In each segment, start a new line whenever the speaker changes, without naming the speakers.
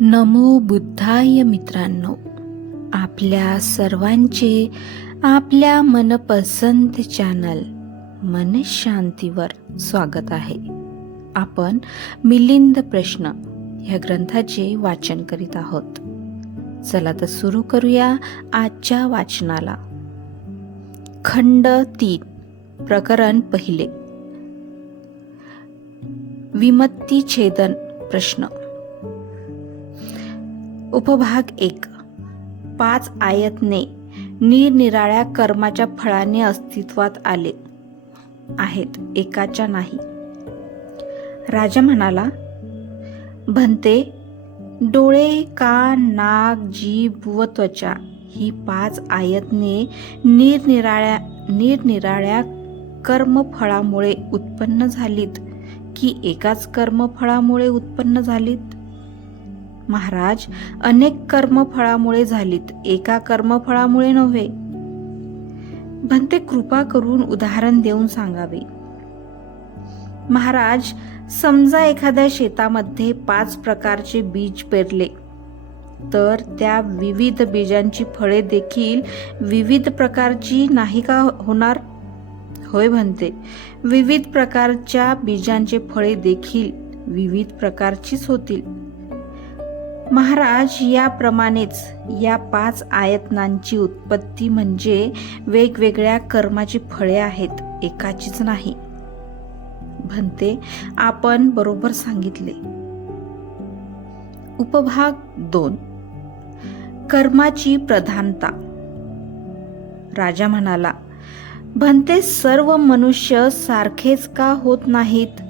नमो बुद्धाय मित्रांनो. आपल्या सर्वांचे आपल्या मनपसंत चॅनल मनशांतीवर स्वागत आहे. आपण मिलिंद प्रश्न ह्या ग्रंथाचे वाचन करीत आहोत. चला तर सुरू करूया आजच्या वाचनाला. खंड तीन प्रकरण पहिले. विमत्ती छेदन प्रश्न. उपभाग एक. पाच आयतने निरनिराळ्या कर्माच्या फळाने अस्तित्वात आले आहेत एकाच्या नाही. राजा म्हणाला भंते डोळे कान नाक जीभ व त्वचा ही पाच आयतने निरनिराळ्या निरनिराळ्या कर्मफळामुळे उत्पन्न झालीत की एकाच कर्मफळामुळे उत्पन्न झालीत? महाराज अनेक कर्मफळामुळे झालीत. एका कर्मफळामुळे नव्हे. भंते कृपा करून उदाहरण देऊन सांगावे. महाराज समजा एखाद्या शेतामध्ये पाच प्रकारचे बीज पेरले तर त्या विविध बीजांची फळे देखील विविध प्रकारची नाही का होणार? होय म्हणते विविध प्रकारच्या बीजांचे फळे देखील विविध प्रकारचीच होतील. महाराज याप्रमाणेच या पाच आयतनांची उत्पत्ती म्हणजे वेगवेगळ्या कर्माची फळे आहेत एकाचीच नाही. भंते आपण बरोबर सांगितले. उपभाग दोन. कर्माची प्रधानता. राजा म्हणाला भंते सर्व मनुष्य सारखेच का होत नाहीत?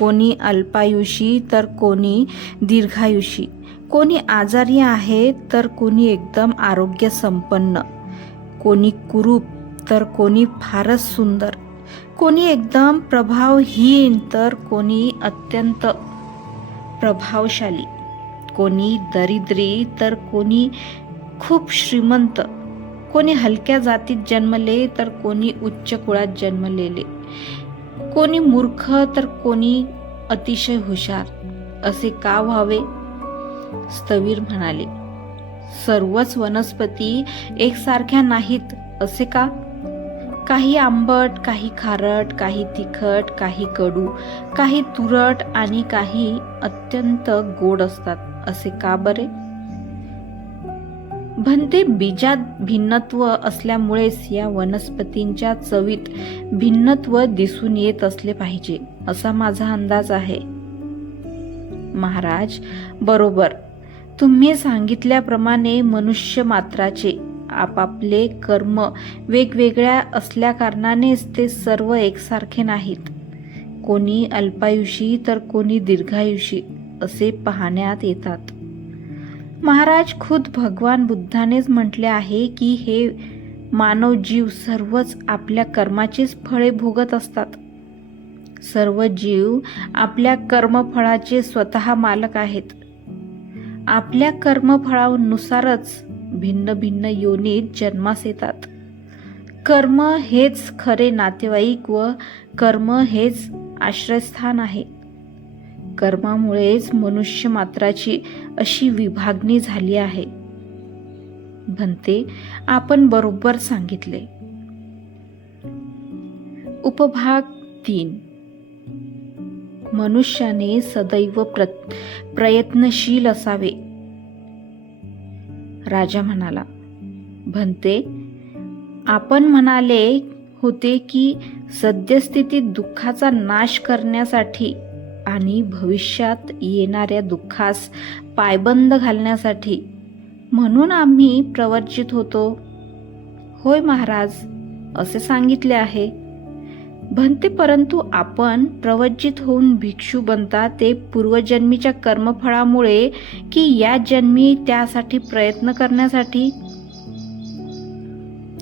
कोणी अल्पायुषी तर कोणी दीर्घायुषी. कोणी आजारी आहे तर कोणी एकदम आरोग्य संपन्न कोणी कुरूप तर कोणी फारच सुंदर. कोणी एकदम प्रभावहीन तर कोणी अत्यंत प्रभावशाली. कोणी दरिद्री तर कोणी खूप श्रीमंत. कोणी हलक्या जातीत जन्मले तर कोणी उच्च कुळात जन्मलेले. कोणी मूर्ख तर कोणी अतिशय हुशार. असे का व्हावे? स्थवीर म्हणाले सर्वच वनस्पती एकसारख्या नाहीत असे का? काही आंबट काही खारट काही तिखट काही कडू काही तुरट आणि काही अत्यंत गोड असतात असे का बरे? भंते बीजात भिन्नत्व असल्यामुळेच या वनस्पतींच्या चवीत भिन्नत्व दिसून येत असले पाहिजे असा माझा अंदाज आहे. महाराज बरोबर. तुम्ही सांगितल्याप्रमाणे मनुष्य मात्राचे आपापले कर्म वेगवेगळ्या असल्याकारणानेच ते सर्व एकसारखे नाहीत. कोणी अल्पायुषी तर कोणी दीर्घायुषी असे पाहण्यात येतात. महाराज खुद भगवान बुद्धानेच म्हटले आहे की हे मानव जीव सर्वच आपल्या कर्माचीच फळे भोगत असतात. सर्व जीव आपल्या कर्मफळाचे स्वतः मालक आहेत. आपल्या कर्मफळानुसारच भिन्न भिन्न योनीत जन्मास येतात. कर्म हेच खरे नातेवाईक व कर्म हेच आश्रयस्थान आहे. कर्मामुळेच मनुष्य मात्राची अशी विभागणी झाली आहे. भंते आपण बरोबर सांगितले. उपभाग तीन. मनुष्याने सदैव प्र प्रयत्नशील असावे. राजा म्हणाला भंते आपण म्हणाले होते की सद्यस्थितीत दुःखाचा नाश करण्यासाठी आणि भविष्यात येणाऱ्या दुःखास पायबंद घालण्यासाठी म्हणून आम्ही प्रवर्जित होतो. होय महाराज असे सांगितले आहे. भंते परंतु आपण प्रवज्जित होऊन भिक्षू बनता ते पूर्वजन्मीच्या कर्मफळामुळे की या जन्मी त्यासाठी प्रयत्न करण्यासाठी?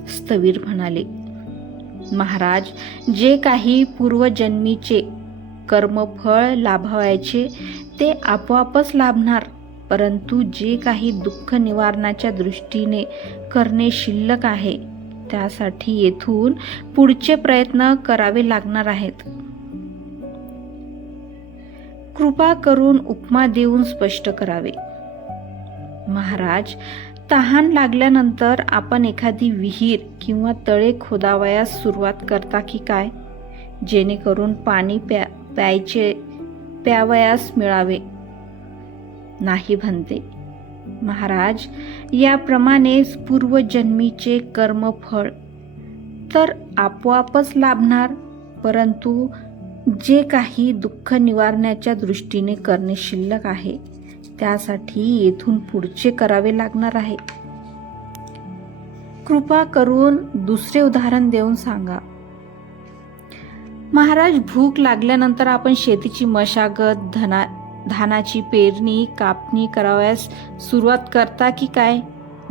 स्थवीर म्हणाले महाराज जे काही पूर्वजन्मीचे कर्मफळ लाभावायचे ते आपोआपच लाभणार. परंतु जे काही दुःख निवारणाच्या दृष्टीने करणे शिल्लक आहे त्यासाठी येथून पुढचे प्रयत्न करावे लागणार आहेत. कृपा करून उपमा देऊन स्पष्ट करावे. महाराज तहान लागल्यानंतर आपण एखादी विहीर किंवा तळे खोदावयास सुरुवात करता की काय? जेणेकरून पाणी प्या प्यायचे प्यावयास मिळावे. नाही म्हणते. महाराज याप्रमाणेच पूर्वजन्मीचे कर्मफळ तर आपोआपच लाभणार परंतु जे काही दुःख निवारण्याच्या दृष्टीने करणे शिल्लक आहे त्यासाठी येथून पुढचे करावे लागणार आहे. कृपा करून दुसरे उदाहरण देऊन सांगा. महाराज भूक लागल्यानंतर आपण शेतीची मशागत धना धानाची पेरणी कापणी करावयास सुरुवात करता की काय?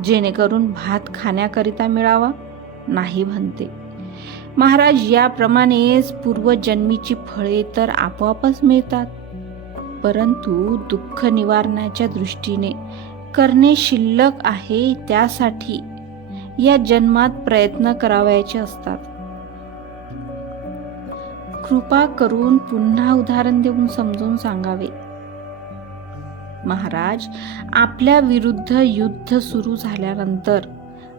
जेणेकरून भात खाण्याकरिता मिळावा? नाही म्हणते. महाराज याप्रमाणेच पूर्वजन्मीची फळे तर आपोआपच मिळतात. परंतु दुःख निवारण्याच्या दृष्टीने करणे शिल्लक आहे त्यासाठी या जन्मात प्रयत्न करावयाचे असतात. कृपा करून पुन्हा उदाहरण देऊन समजून सांगावे. महाराज आपल्या विरुद्ध युद्ध सुरू झाल्यानंतर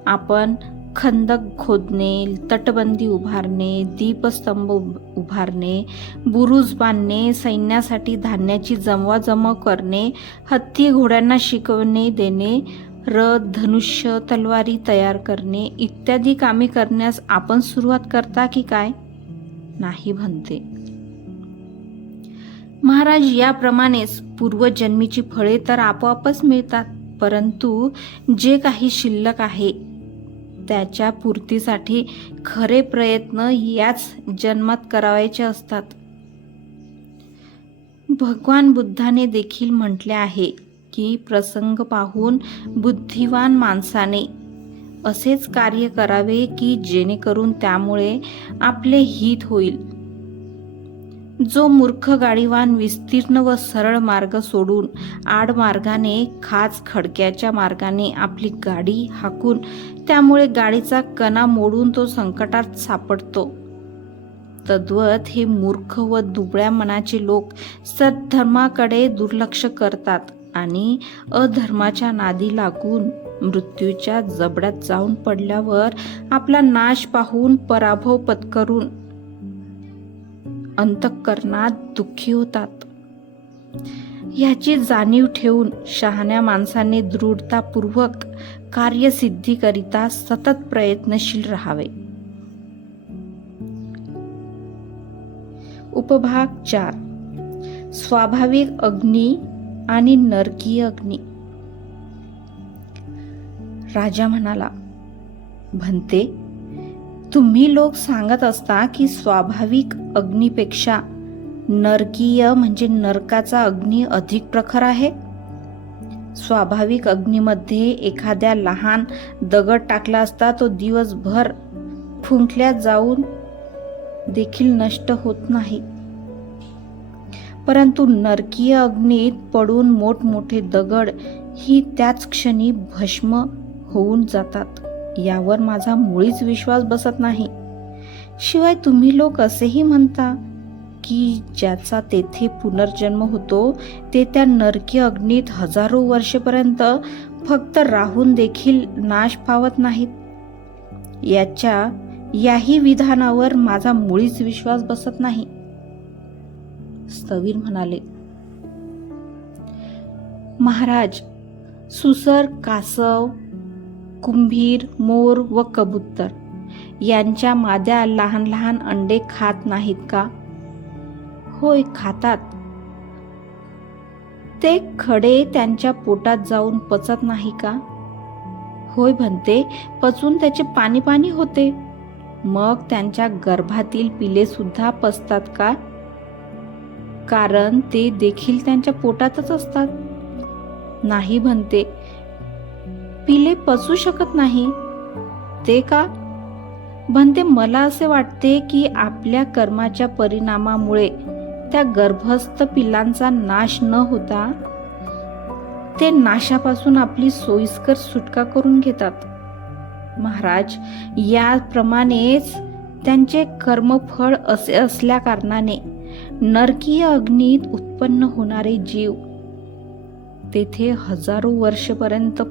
आपण खंदक खोदणे तटबंदी उभारणे दीपस्तंभ उभ- उभारणे बुरुज बांधणे सैन्यासाठी धान्याची जमवाजमव करणे हत्ती घोड्यांना शिकवणे देणे रथ धनुष्य तलवारी तयार करणे इत्यादी कामे करण्यास आपण सुरुवात करता की काय? नाही म्हणते. महाराज याप्रमाणेच पूर्वजन्मीची फळे तर आपोआपच मिळतात परंतु जे काही शिल्लक आहे त्याच्या पूर्तीसाठी खरे प्रयत्न याच जन्मात करावायचे असतात. भगवान बुद्धाने देखील म्हटले आहे की प्रसंग पाहून बुद्धिवान माणसाने असेच कार्य करावे की जेणेकरून त्यामुळे आपले हित होईल. जो मूर्ख गाडीवान विस्तीर्ण व सरळ मार्ग सोडून आडमार्गाने खाच खडक्याच्या मार्गाने आपली गाडी हाकून त्यामुळे गाडीचा कणा मोडून तो संकटात सापडतो. तद्वत हे मूर्ख व दुबळ्या मनाचे लोक सद्धर्माकडे दुर्लक्ष करतात आणि अधर्माच्या नादी लागून मृत्यूच्या जबड्यात जाऊन पडल्यावर आपला नाश पाहून पराभव पत्करून अंतःकरणात दुःखी होतात. याची जाणीव ठेवून शहाण्या माणसाने दृढतापूर्वक कार्यसिद्धीकरिता सतत प्रयत्नशील राहावे. उपभाग चार. स्वाभाविक अग्नी आणि नरकीय अग्नी. राजा म्हणाला म्हणते तुम्ही लोक सांगत असता की स्वाभाविक अग्नीपेक्षा नरकीय म्हणजे नरकाचा अग्नी अधिक प्रखर आहे? स्वाभाविक अग्नीमध्ये एखाद्या लहान दगड टाकला असता तो दिवसभर फुंकल्या जाऊन देखील नष्ट होत नाही. परंतु नरकीय अग्नीत पडून मोठमोठे दगड ही त्याच क्षणी भस्म होऊन जातात यावर माझा मुळीच विश्वास बसत नाही. शिवाय तुम्ही लोक असेही म्हणता की ज्याचा तेथे पुनर्जन्म होतो ते त्या नरकी अग्नीत हजारो वर्षपर्यंत फक्त राहून देखील नाश पावत नाहीत. याच्या याही विधानावर माझा मुळीच विश्वास बसत नाही. स्थवीर म्हणाले महाराज सुसर कासव कुंभीर मोर व कबूतर यांच्या माद्या लहान लहान अंडे खात नाहीत का? होय खातात. ते खडे त्यांच्या पोटात जाऊन पचत नाही का? होय म्हणते पचून त्याचे पाणी पाणी होते. मग त्यांच्या गर्भातील पिले सुद्धा पचतात का? कारण ते देखील त्यांच्या पोटातच असतात. नाही म्हणते. पिले पचू शकत नाही. ते का? म्हणते मला असे वाटते की आपल्या कर्माच्या परिणामामुळे त्या गर्भस्थ पिलांचा नाश न होता ते नाशापासून आपली सोयीस्कर सुटका करून घेतात. महाराज याप्रमाणेच त्यांचे कर्मफळ असे असल्या कारणाने नरकीय अग्नीत उत्पन्न होणारे जीव तेथे हजारो वर्षपर्यंत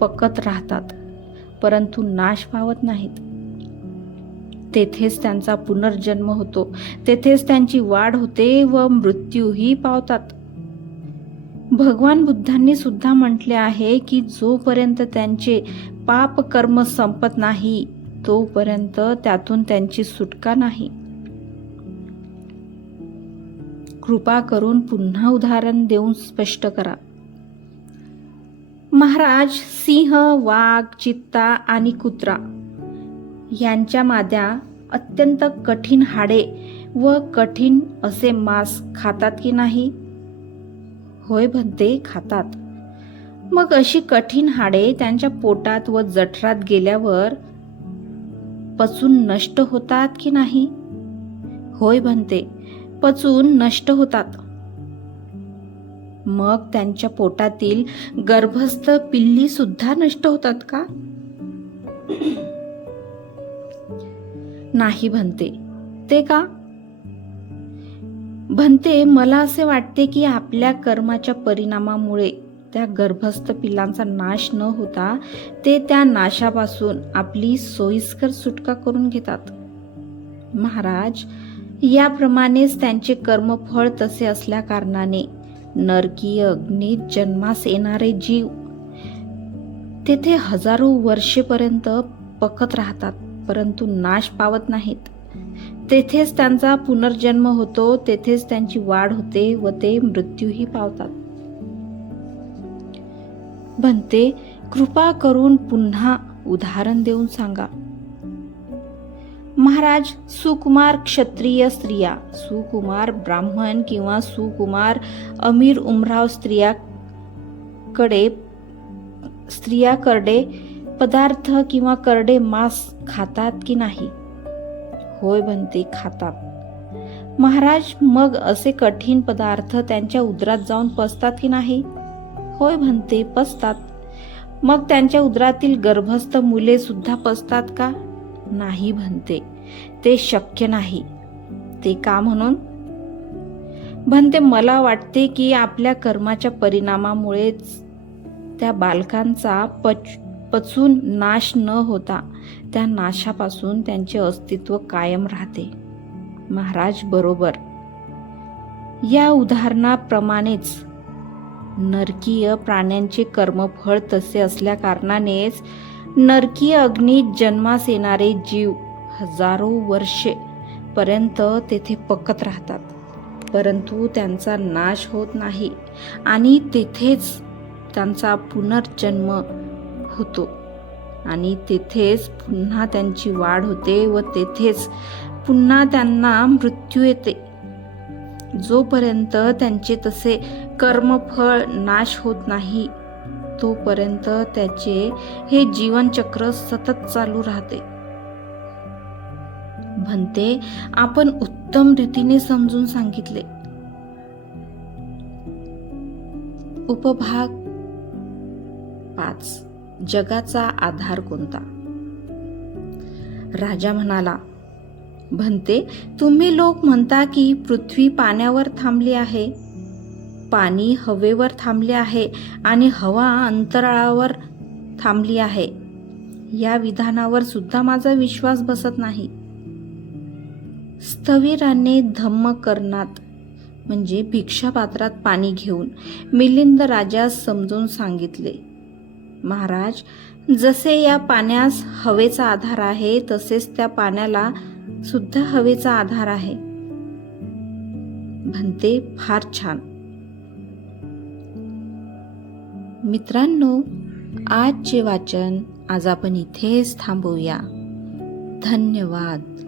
पकत राहतात परंतु नाश पावत नाहीत. तेथेच त्यांचा पुनर्जन्म होतो. तेथेच त्यांची वाढ होते व मृत्यूही पावतात. भगवान बुद्धांनी सुद्धा म्हटले आहे की जोपर्यंत त्यांचे पाप कर्म संपत नाही तोपर्यंत त्यातून त्यांची सुटका नाही. कृपा करून पुन्हा उदाहरण देऊन स्पष्ट करा. महाराज सिंह वाघ चित्ता आणि कुत्रा यांच्या माद्या अत्यंत कठीण हाडे व कठीण असे मांस खातात की नाही? होय भंते खातात. मग अशी कठीण हाडे त्यांच्या पोटात व जठरात गेल्यावर पचून नष्ट होतात की नाही? होय भंते पचून नष्ट होतात. मग त्यांच्या पोटातील गर्भस्थ पिल्ली सुद्धा नष्ट होतात का? नाही म्हणते. ते का? म्हणते मला असे वाटते की आपल्या कर्माच्या परिणामामुळे त्या गर्भस्थ पिलांचा नाश न होता ते त्या नाशापासून आपली सोयीस्कर सुटका करून घेतात. महाराज याप्रमाणेच त्यांचे कर्मफळ तसे असल्या कारणाने नरकीय अग्नीत जन्मास येणारे जीव तेथे हजारो वर्षेपर्यंत पकत राहतात. परंतु नाश पावत नाहीत. तेथेच त्यांचा पुनर्जन्म होतो तेथेच त्यांची वाढ होते व ते मृत्यूही पावतात. बनते कृपा करून पुन्हा उदाहरण देऊन सांगा. महाराज सुकुमार क्षत्रिय स्त्रिया सुकुमार ब्राह्मण किंवा सुकुमार अमीर उमराव स्त्रियाकडे स्त्रियाकडे पदार्थ किंवा करडे मांस खातात की नाही? होय बनते खातात. महाराज मग असे कठीण पदार्थ त्यांच्या उदरात जाऊन पसतात की नाही? होय म्हणते पसतात मग त्यांच्या उदरातील गर्भस्थ मुले सुद्धा पसतात का? नाही म्हणते ते शक्य नाही. ते का म्हणून? म्हणते मला वाटते की आपल्या कर्माच्या परिणामामुळेच त्या बालकांचा पच पचून नाश न होता त्या नाशापासून त्यांचे अस्तित्व कायम राहते. महाराज बरोबर. या उदाहरणाप्रमाणेच नरकीय प्राण्यांचे कर्मफळ तसे असल्या कारणानेच नरकीय अग्नीत जन्मास येणारे जीव हजारो वर्षे पर्यंत तेथे पकत राहतात. परंतु त्यांचा नाश होत नाही आणि तेथेच त्यांचा पुनर्जन्म होतो. आणि तेथेच पुन्हा त्यांची वाढ होते व तेथेच पुन्हा त्यांना मृत्यू येते. जोपर्यंत त्यांचे तसे कर्मफळ नाश होत नाही तोपर्यंत त्याचे हे जीवनचक्र सतत चालू राहते. म्हणते आपण उत्तम रीतीने समजून सांगितले. उपभाग पाच. जगाचा आधार कोणता? राजा म्हणाला म्हणते तुम्ही लोक म्हणता की पृथ्वी पाण्यावर थांबली आहे. पाणी हवेवर थांबले आहे आणि हवा अंतराळावर थांबली आहे. या विधानावर सुद्धा माझा विश्वास बसत नाही. स्थविराने धम्म करणात म्हणजे भिक्षापात्रात पाणी घेऊन मिलिंद राजास समजून सांगितले महाराज जसे या पाण्यास हवेचा आधार आहे तसेच त्या पाण्याला सुद्धा हवेचा आधार आहे. म्हणते फार छान. मित्रांनो आजचे वाचन आज आपण इथेच थांबवूया धन्यवाद.